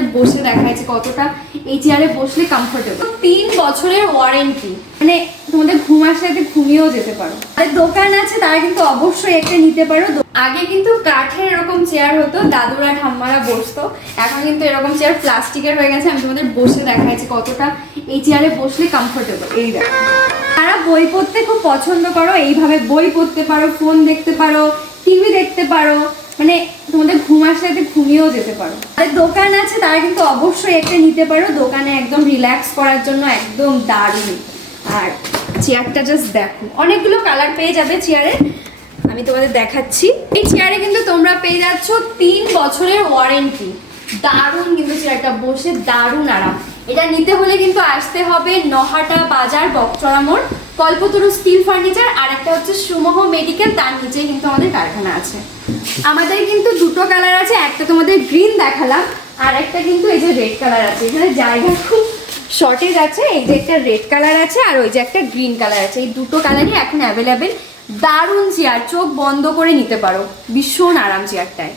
তোমাদের বসে দেখাচ্ছি কতটা এই চেয়ারে বসলে কমফোর্টেবল। 3 বছরের ওয়ারেন্টি, মানে তোমাদের ঘুম আসলে ঘুমিয়েও যেতে পারো। আর দোকান আছে তারা কিন্তু অবশ্যই একটা নিতে পারো। আগে কিন্তু কাঠের এরকম চেয়ার হতো, দাদুরা ঠাম্মারা বসতো, এখন কিন্তু এরকম চেয়ার প্লাস্টিকের হয়ে গেছে। আমি তোমাদের বসে দেখাচ্ছি কতটা এই চেয়ারে বসলে কমফোর্টেবল। এই দেখো, তারা বই পড়তে খুব পছন্দ করো, এইভাবে বই পড়তে পারো, ফোন দেখতে পারো, টিভি দেখতে পারো, মানে তোমাদের ঘুম আসলে ঘুমিয়েও যেতে পারো। আর দোকান আছে তারা কিন্তু অবশ্যই একটা নিতে পারো, দোকানে একদম রিল্যাক্স করার জন্য একদম দারুণ। আর চেয়ারটা জাস্ট দেখো, অনেকগুলো কালার পেয়ে যাবে চেয়ারে, আমি তোমাদের দেখাচ্ছি। এই চেয়ারে কিন্তু তোমরা পেয়ে যাচ্ছ 3 বছরের ওয়ারেন্টি। দারুণ কিন্তু চেয়ারটা, বসে দারুণ আরাম। এটা নিতে হলে কিন্তু আসতে হবে নহাটা বাজার, বকচড়া মোড়, কল্পতরু স্টিল ফার্নিচার। আর একটা হচ্ছে সুমোহ মেডিকেল, তার নিচে কিন্তু আমাদের কারখানা আছে। আমাদের কিন্তু দুটো কালার আছে, একটা তোমাদের গ্রিন দেখালাম, আর একটা কিন্তু এই যে রেড কালার আছে। এখানে জায়গা খুব শর্টেজ আছে, এই যে একটা রেড কালার আছে আর ওই যে একটা গ্রিন কালার আছে, এই দুটো কালারই এখন অ্যাভেলেবেল। দারুণ চেয়ার, চোখ বন্ধ করে নিতে পারো, ভীষণ আরাম চেয়ারটায়।